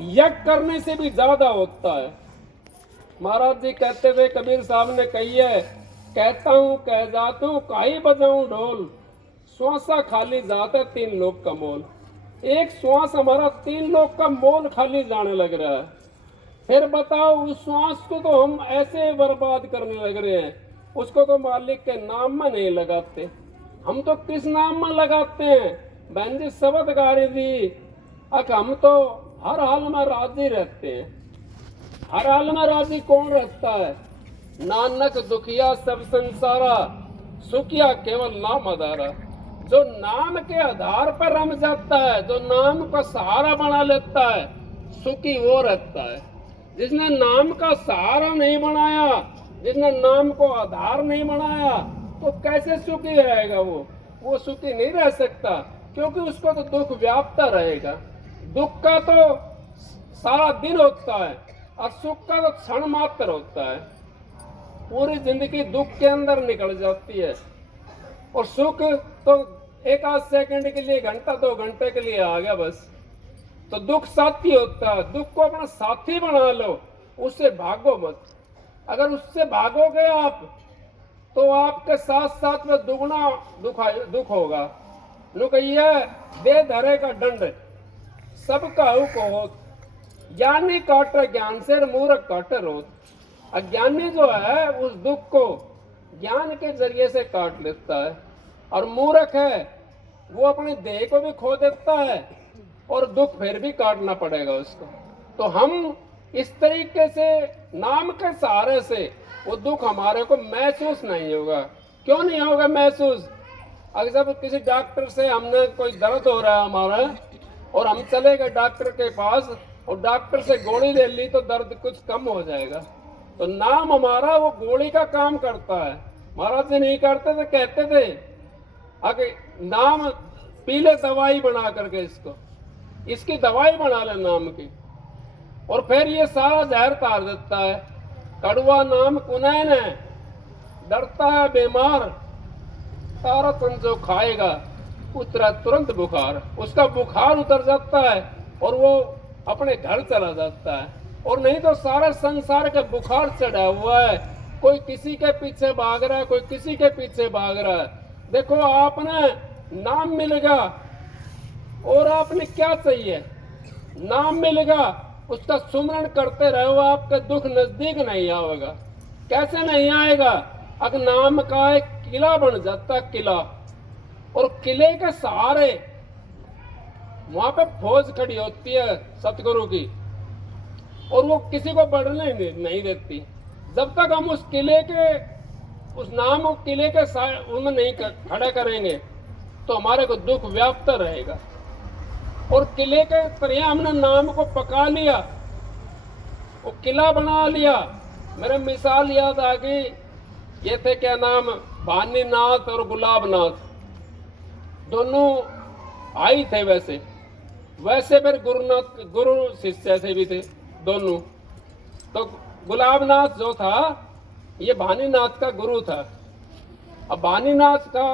यज्ञ करने से भी ज्यादा होता है। महाराज जी कहते थे, कबीर साहब ने कही है, कहता हूं कह जाता हूं काई बजाऊं ढोल, श्वासा खाली जाता 3 लोग का मोल। एक श्वास हमारा 3 लोग का मोल खाली जाने लग रहा है। फिर बताओ, उस श्वास को तो हम ऐसे बर्बाद करने लग रहे हैं, उसको तो मालिक के नाम में नहीं लगाते। हम तो किस नाम में लगाते हैं? बहन जी शब्द गा रही थी, हम तो हर हाल में राजी रहते हैं। हर हाल में राजी कौन रहता है? नानक दुखिया सब संसारा, सुखिया केवल नाम आधारा। जो नाम के आधार पर रम जाता है, जो नाम का सहारा बना लेता है, सुखी वो रहता है। जिसने नाम का सहारा नहीं बनाया, जिसने नाम को आधार नहीं बनाया, तो कैसे सुखी रहेगा? वो सुखी नहीं रह सकता, क्योंकि उसको तो दुख व्यापता रहेगा। दुख का तो सारा दिन होता है और सुख का तो क्षण मात्र होता है। पूरी जिंदगी दुख के अंदर निकल जाती है, और सुख तो 1-8 सेकंड के लिए, घंटा 2 घंटे के लिए आ गया बस। तो दुख साथी होता है, दुख को अपना साथी बना लो, उससे भागो मत। अगर उससे भागोगे आप, तो आपके साथ साथ में दुगना दुख होगा। लुकैया दे धरे का दंड, सबका हुक हो। ज्ञानी काटे ज्ञान से, मूर्ख काटे रोध। अज्ञानी जो है उस दुख को ज्ञान के जरिए से काट लेता है, और मूर्ख है वो अपनी देह को भी खो देता है और दुख फिर भी काटना पड़ेगा उसको। तो हम इस तरीके से नाम के सहारे से वो दुख हमारे को महसूस नहीं होगा। क्यों नहीं होगा महसूस? अगर जब किसी डॉक्टर से हमने कोई दर्द हो रहा है हमारा, और हम चले गए डॉक्टर के पास और डॉक्टर से गोली ले ली, तो दर्द कुछ कम हो जाएगा। तो नाम हमारा वो गोली का काम करता है। महाराज जी नहीं करते थे, कहते थे अगर नाम पी ले दवाई बना करके, इसकी दवाई बना ले नाम की, और फिर ये सारा जहर तार देता है। कड़वा नाम कुनैन है, डरता है बीमार, तारा तन जो खाएगा उतरा तुरंत बुखार। उसका बुखार उतर जाता है और वो अपने घर चला जाता है। और नहीं तो सारा संसार का बुखार चढ़ा हुआ है, कोई किसी के पीछे भाग रहा है, कोई किसी के पीछे भाग रहा है। देखो आपने नाम मिलेगा, और आपने क्या चाहिए? नाम मिलेगा, उसका सुमरण करते रहो, आपका दुख नजदीक नहीं आएगा। कैसे नहीं आएगा? अगर नाम का एक किला बन जाता, किला, और किले के सहारे वहां पे फौज खड़ी होती है सतगुरु की, और वो किसी को बढ़ने नहीं देती। जब तक हम उस किले के, उस नाम और किले के उनमें नहीं खड़ा करेंगे, तो हमारे को दुख व्याप्त रहेगा। और किले के तरह हमने नाम को पका लिया, वो किला बना लिया। मेरे मिसाल याद आ गई, ये थे क्या नाम, भानीनाथ और गुलाबनाथ, दोनों भाई थे। वैसे फिर गुरु शिष्य से भी थे दोनों। तो गुलाबनाथ जो था, ये भानीनाथ का गुरु था। अब भानीनाथ का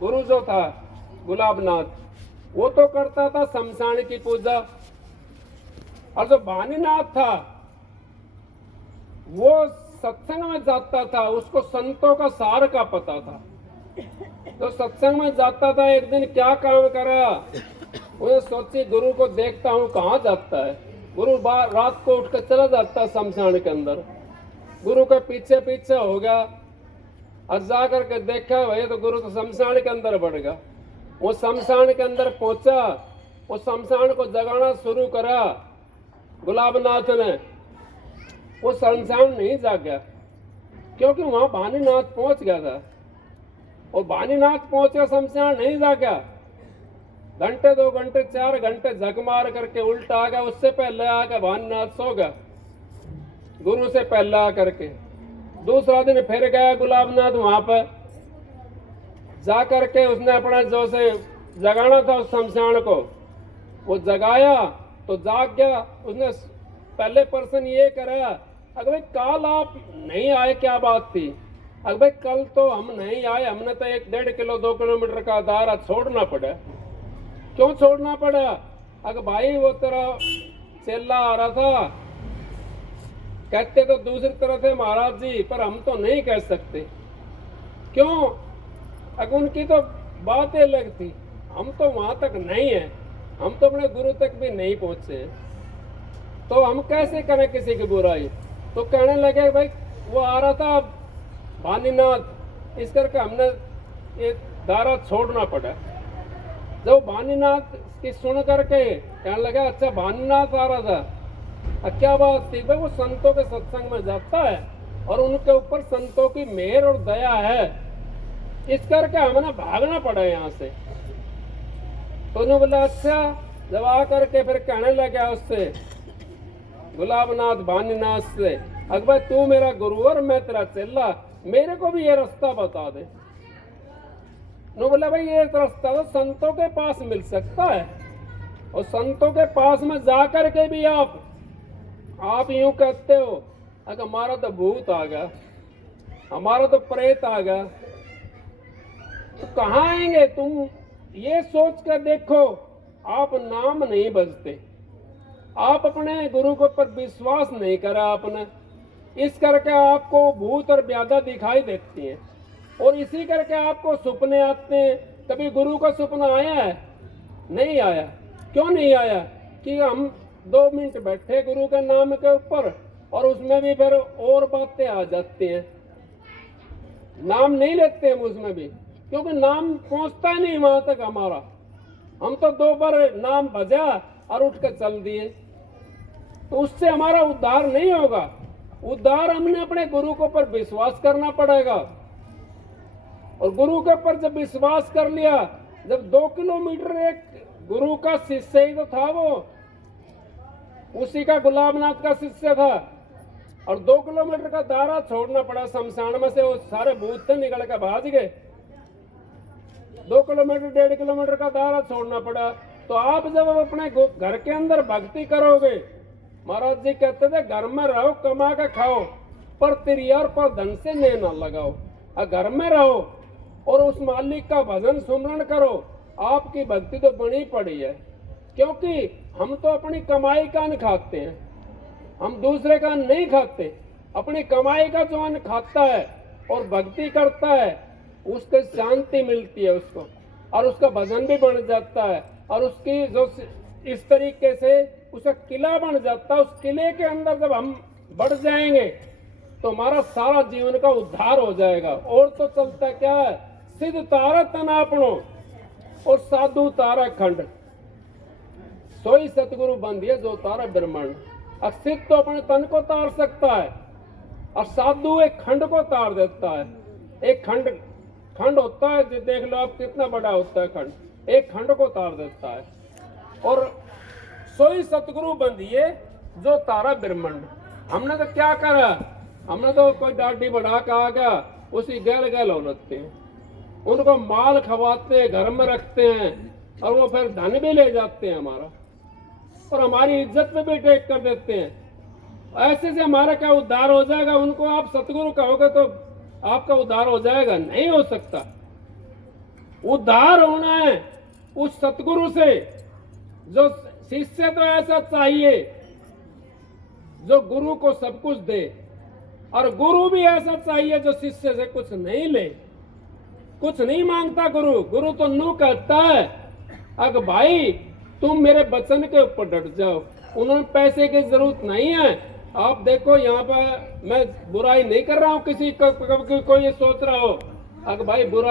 गुरु जो था गुलाबनाथ, वो तो करता था शमशान की पूजा, और जो भानीनाथ था वो सत्संग में जाता था, उसको संतों का सार का पता था। तो सत्संग में जाता था, एक दिन क्या काम करा, वो सोची गुरु को देखता हूँ कहाँ जाता है। गुरु रात को उठकर चला जाता शमशान के अंदर। गुरु के पीछे पीछे हो गया, और जा करके देखा भाई तो गुरु तो शमशान के अंदर बढ़ गया। वो शमशान के अंदर पहुंचा, वो शमशान को जगाना शुरू करा गुलाबनाथ ने। वो शमशान नहीं जागा, क्योंकि वहां भानीनाथ पहुंच गया था। और भानीनाथ पहुंचा, शमशान नहीं जागा। घंटे 2 घंटे 4 घंटे झक मार करके उल्टा आ गया। उससे पहले आके भानीनाथ सो गया, गुरु से पहले आ करके। दूसरा दिन फिर गया गुलाबनाथ वहां पर, जा करके उसने अपना जो से जगाना था उस शमशान को, वो जगाया तो जाग गया। उसने पहले पर्सन ये करा, अगर भाई कल आप नहीं आए क्या बात थी? अगर भाई कल तो हम नहीं आए, हमने तो 1-1.5 किलो 2 किलोमीटर का दायरा छोड़ना पड़ा। क्यों छोड़ना पड़ा? अगर भाई वो तेरा चेला आ रहा था, कहते तो दूसरी तरफ है महाराज जी, पर हम तो नहीं कह सकते। क्यों? अगर उनकी तो बातें अलग थी, हम तो वहां तक नहीं है, हम तो अपने गुरु तक भी नहीं पहुंचे हैं, तो हम कैसे करें किसी की बुराई। तो कहने लगे भाई वो आ रहा था भानीनाथ, इस करके हमने ये दारा छोड़ना पड़ा। जब भानीनाथ की सुन करके कहने लगा अच्छा भानीनाथ आ रहा था, क्या बात थी भाई? वो संतों के सत्संग में जाता है और उनके ऊपर संतों की मेहर और दया है, इस करके हमें भागना पड़ा यहाँ से। तो उन्होंने बोला अच्छा। जब आ करके फिर कहने लगा उससे गुलाबनाथ भानीनाथ से, अगर भाई तू मेरा गुरु और मैं तेरा चेला, मेरे को भी ये रास्ता बता दे। नो बोला भाई ये रास्ता तो संतों के पास मिल सकता है, और संतों के पास में जाकर के भी आप यूं कहते हो अगर हमारा तो भूत आ गया, हमारा तो प्रेत आ गया, तो कहाँ आएंगे? तुम ये सोच कर देखो, आप नाम नहीं बजते, आप अपने गुरु के ऊपर विश्वास नहीं करा आपने, इस करके आपको भूत और व्याधा दिखाई देती हैं, और इसी करके आपको सपने आते हैं। कभी गुरु का सपना आया है? नहीं आया। क्यों नहीं आया? कि हम 2 मिनट बैठे गुरु के नाम के ऊपर और उसमें भी फिर और बातें आ जाती हैं, नाम नहीं लेते हम उसमें भी, क्योंकि नाम पहुंचता नहीं वहां तक हमारा। हम तो 2 बार नाम बजा और उठ कर चल दिए, तो उससे हमारा उद्धार नहीं होगा। उद्धार हमने अपने गुरु के ऊपर विश्वास करना पड़ेगा, और गुरु के ऊपर जब विश्वास कर लिया, जब 2 किलोमीटर एक गुरु का शिष्य ही तो था, वो उसी का गुलाबनाथ का शिष्य था, और 2 किलोमीटर का दायरा छोड़ना पड़ा शमशान में से, वो सारे भूत थे निकल कर भाग गए। 2 किलोमीटर 1.5 किलोमीटर का दायरा छोड़ना पड़ा। तो आप जब अपने घर के अंदर भक्ति करोगे, महाराज जी कहते थे घर में रहो कमा के खाओ, पर तिरियार पर धन से ने न लगाओ। घर में रहो और उस मालिक का भजन सुमरण करो, आपकी भक्ति तो बनी पड़ी है। क्योंकि हम तो अपनी कमाई का अन्न खाते हैं, हम दूसरे का अन्न नहीं खाते। अपनी कमाई का जो अन्न खाता है और भक्ति करता है, उसको शांति मिलती है उसको, और उसका भजन भी बन जाता है, और उसकी जो इस तरीके से उसका किला बन जाता है। उस किले के अंदर जब हम बढ़ जाएंगे तो हमारा सारा जीवन का उद्धार हो जाएगा। और तो चलता क्या है, सिद्ध तारा तनापणो और साधु तारा खंड, सोई सतगुरु बंधिए जो तारा ब्रह्मांड। सिद्ध तो अपने तन को तार सकता है, और साधु एक खंड को तार देता है। एक खंड होता है, देख लो आप कितना बड़ा होता है खंड, एक खंड को तार देता है। और सोई सतगुरु बंधिए जो तारा ब्रह्मांड। हमने तो क्या करा, हमने तो कोई दाढ़ी बढ़ा के आ गया, उसी गैल गैल हो लगते हैं, उनको माल खवाते घर में रखते हैं, और वो फिर धन भी ले जाते हैं हमारा, और हमारी इज्जत पे भी टेक कर देते हैं। ऐसे से हमारा क्या उद्धार हो जाएगा? उनको आप सतगुरु कहोगे तो आपका उद्धार हो जाएगा? नहीं हो सकता। उद्धार होना है उस सतगुरु से, जो शिष्य तो ऐसा चाहिए जो गुरु को सब कुछ दे, और गुरु भी ऐसा चाहिए जो शिष्य से कुछ नहीं ले, कुछ नहीं मांगता गुरु। गुरु तो नू कहता है अगर भाई तुम मेरे वचन के ऊपर डट जाओ। उन्होंने पैसे की जरूरत नहीं है। आप देखो यहाँ पर मैं बुराई नहीं कर रहा हूँ किसी को, कोई ये सोच रहा हो अगर भाई बुरा